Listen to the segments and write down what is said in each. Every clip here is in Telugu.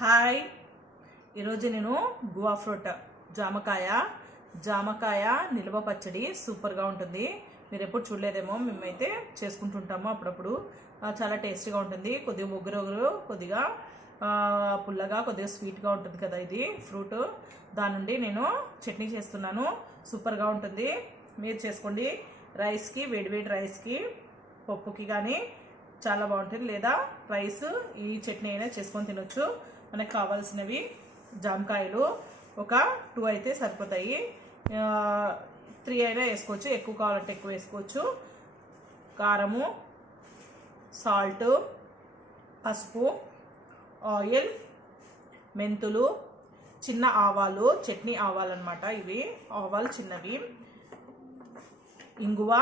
హాయ్, ఈరోజు నేను గువా ఫ్రూట్ జామకాయ నిల్వ పచ్చడి సూపర్గా ఉంటుంది. మీరు ఎప్పుడు చూడలేదేమో, మేమైతే చేసుకుంటుంటాము అప్పుడప్పుడు. చాలా టేస్టీగా ఉంటుంది. కొద్దిగా ఒగురు కొద్దిగా పుల్లగా కొద్దిగా స్వీట్గా ఉంటుంది కదా ఇది ఫ్రూట్. దాని నుండి నేను చట్నీ చేస్తున్నాను. సూపర్గా ఉంటుంది. మీరు చేసుకోండి. రైస్కి, వేడివేడి రైస్కి, పప్పుకి కానీ చాలా బాగుంటుంది. లేదా రైస్ ఈ చట్నీ అయినా చేసుకొని తినొచ్చు. మనకు కావాల్సినవి జామకాయలు ఒక 2 అయితే సరిపోతాయి. 3 అయినా వేసుకోవచ్చు. ఎక్కువ కావాలంటే ఎక్కువ వేసుకోవచ్చు. కారము, సాల్ట్, పసుపు, ఆయిల్, మెంతులు, చిన్న ఆవాలు, చట్నీ ఆవాలు అన్నమాట. ఇవి ఆవాలు చిన్నవి, ఇంగువ.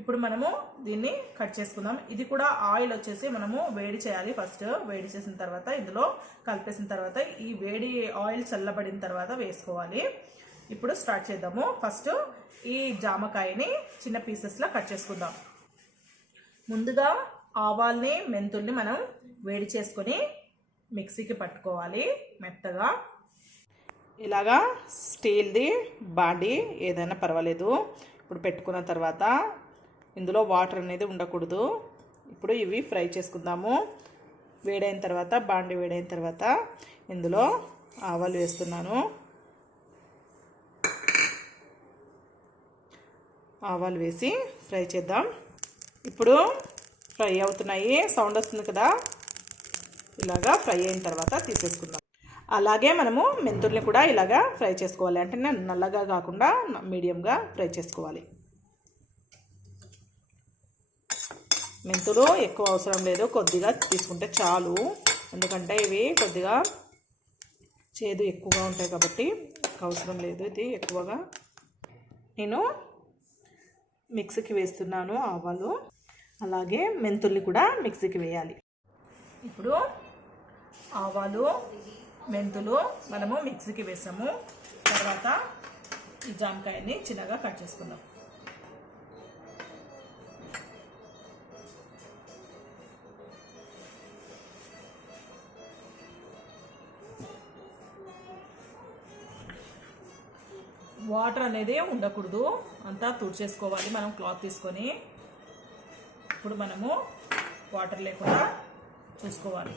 ఇప్పుడు మనము దీన్ని కట్ చేసుకుందాం. ఇది కూడా ఆయిల్ వచ్చేసి మనము వేడి చేయాలి. ఫస్ట్ వేడి చేసిన తర్వాత ఇందులో కలిపేసిన తర్వాత ఈ వేడి ఆయిల్ చల్లబడిన తర్వాత వేసుకోవాలి. ఇప్పుడు స్టార్ట్ చేద్దాము. ఫస్ట్ ఈ జామకాయని చిన్న పీసెస్లో కట్ చేసుకుందాం. ముందుగా ఆవాల్ని, మెంతుల్ని మనం వేడి చేసుకొని మిక్సీకి పట్టుకోవాలి మెత్తగా. ఇలాగా స్టీల్ది బాండి ఏదైనా పర్వాలేదు. ఇప్పుడు పెట్టుకున్న తర్వాత ఇందులో వాటర్ అనేది ఉండకూడదు. ఇప్పుడు ఇవి ఫ్రై చేసుకుందాము. వేడైన తర్వాత, బాండి వేడైన తర్వాత ఇందులో ఆవాలు వేస్తున్నాను. ఆవాలు వేసి ఫ్రై చేద్దాం. ఇప్పుడు ఫ్రై అవుతున్నాయి, సౌండ్ వస్తుంది కదా. ఇలాగా ఫ్రై అయిన తర్వాత తీసేసుకుందాం. అలాగే మనము మెంతుల్ని కూడా ఇలాగా ఫ్రై చేసుకోవాలి. అంటే నల్లగా కాకుండా మీడియంగా ఫ్రై చేసుకోవాలి. మెంతులు ఎక్కువ అవసరం లేదు, కొద్దిగా తీసుకుంటే చాలు. ఎందుకంటే ఇవి కొద్దిగా చేదు ఎక్కువగా ఉంటాయి కాబట్టి అవసరం లేదు ఇది ఎక్కువగా. నేను మిక్సీకి వేస్తున్నాను ఆవాలు, అలాగే మెంతుల్ని కూడా మిక్సీకి వేయాలి. ఇప్పుడు ఆవాలు, మెంతులు మనము మిక్సీకి వేసాము. తర్వాత ఈ జామకాయని చిన్నగా కట్ చేసుకుందాం. వాటర్ అనేది ఉండకూడదు, అంతా తుడిచేసుకోవాలి మనం క్లాత్ తీసుకొని. ఇప్పుడు మనము వాటర్ లేకుండా చూసుకోవాలి.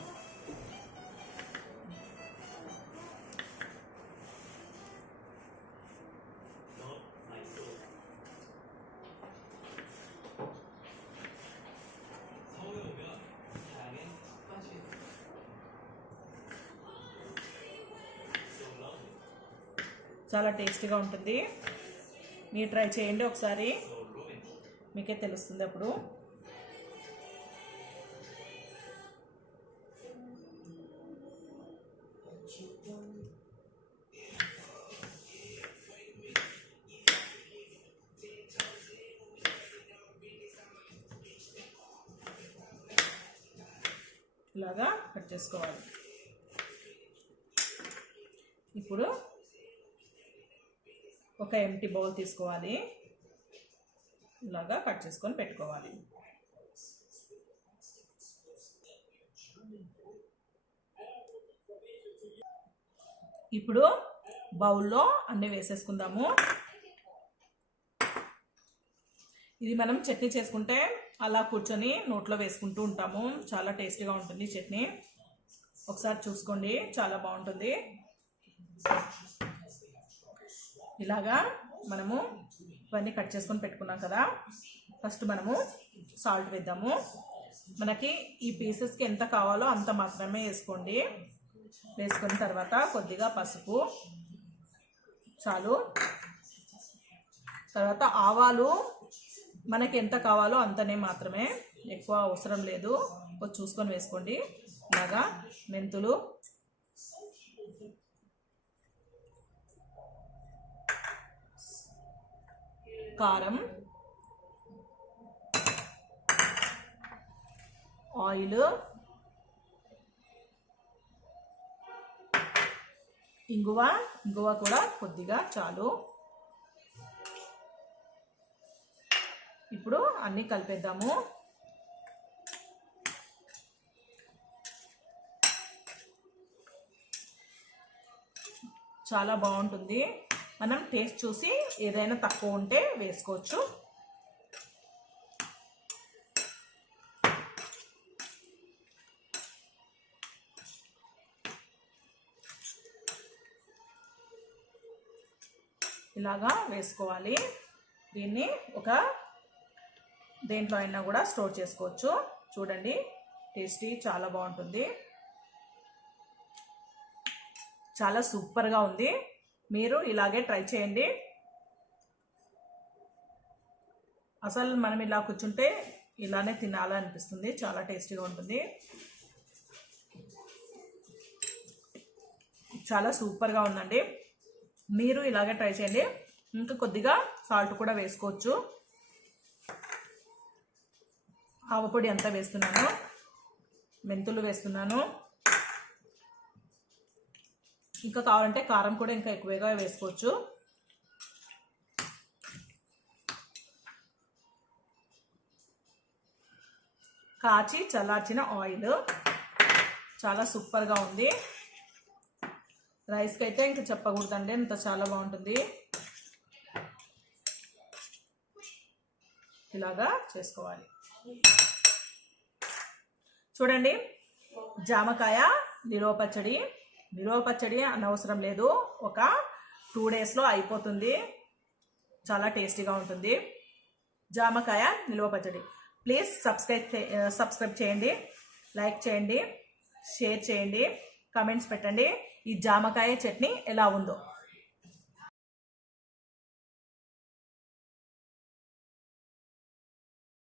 చాలా టేస్టీగా ఉంటుంది. మీరు ట్రై చేయండి ఒకసారి, మీకే తెలుస్తుంది అప్పుడు. ఇలాగా కట్ చేసుకోవాలి. ఇప్పుడు ఒక ఎంటీ బౌల్ తీసుకోవాలి. ఇలాగా కట్ చేసుకొని పెట్టుకోవాలి. ఇప్పుడు బౌల్లో అన్నీ వేసేసుకుందాము. ఇది మనం చట్నీ చేసుకుంటే అలా కూర్చొని నోట్లో వేసుకుంటూ ఉంటాము. చాలా టేస్టీగా ఉంటుంది చట్నీ. ఒకసారి చూసుకోండి, చాలా బాగుంటుంది. ఇలాగా మనము ఇవన్నీ కట్ చేసుకొని పెట్టుకున్నాం కదా. ఫస్ట్ మనము సాల్ట్ వేద్దాము. మనకి ఈ పీసెస్కి ఎంత కావాలో అంత మాత్రమే వేసుకోండి. వేసుకున్న తర్వాత కొద్దిగా పసుపు చాలు. తర్వాత ఆవాలు మనకి ఎంత కావాలో అంతనే మాత్రమే, ఎక్కువ అవసరం లేదు, చూసుకొని వేసుకోండి. ఇలాగా మెంతులు, కారం, ఆయిల్, ఇంగువ కూడా కొద్దిగా చాలు. ఇప్పుడు అన్నీ కలిపేద్దాము. చాలా బాగుంటుంది. మనం టేస్ట్ చూసి ఏదైనా తక్కువ ఉంటే వేసుకోవచ్చు. ఇలాగా వేసుకోవాలి. దీన్ని ఒక దేంట్లో అయినా కూడా స్టోర్ చేసుకోవచ్చు. చూడండి, టేస్టీ చాలా బాగుంటుంది. చాలా సూపర్గా ఉంది. మీరు ఇలాగే ట్రై చేయండి. అసలు మనం ఇలా కూర్చుంటే ఇలానే తినాలనిపిస్తుంది. చాలా టేస్టీగా ఉంటుంది. చాలా సూపర్గా ఉందండి. మీరు ఇలాగే ట్రై చేయండి. ఇంకా కొద్దిగా సాల్ట్ కూడా వేసుకోవచ్చు. ఆవపొడి అంతా వేస్తున్నాను, మెంతులు వేస్తున్నాను. ఇంకా కావాలంటే కారం కూడా ఇంకా ఎక్కువగా వేసుకోవచ్చు. కాచి చల్లార్చిన ఆయిల్ చాలా సూపర్గా ఉంది. రైస్కి అయితే ఇంకా చెప్పకూడదండి, అంత చాలా బాగుంటుంది. ఇలాగా చేసుకోవాలి. చూడండి, జామకాయ నిలువ పచ్చడి అనవసరం లేదు. ఒక 2 డేస్లో అయిపోతుంది. చాలా టేస్టీగా ఉంటుంది జామకాయ నిలువ పచ్చడి. ప్లీజ్ సబ్స్క్రైబ్ చేయండి, లైక్ చేయండి, షేర్ చేయండి, కామెంట్స్ పెట్టండి. ఈ జామకాయ చట్నీ ఎలా ఉందో.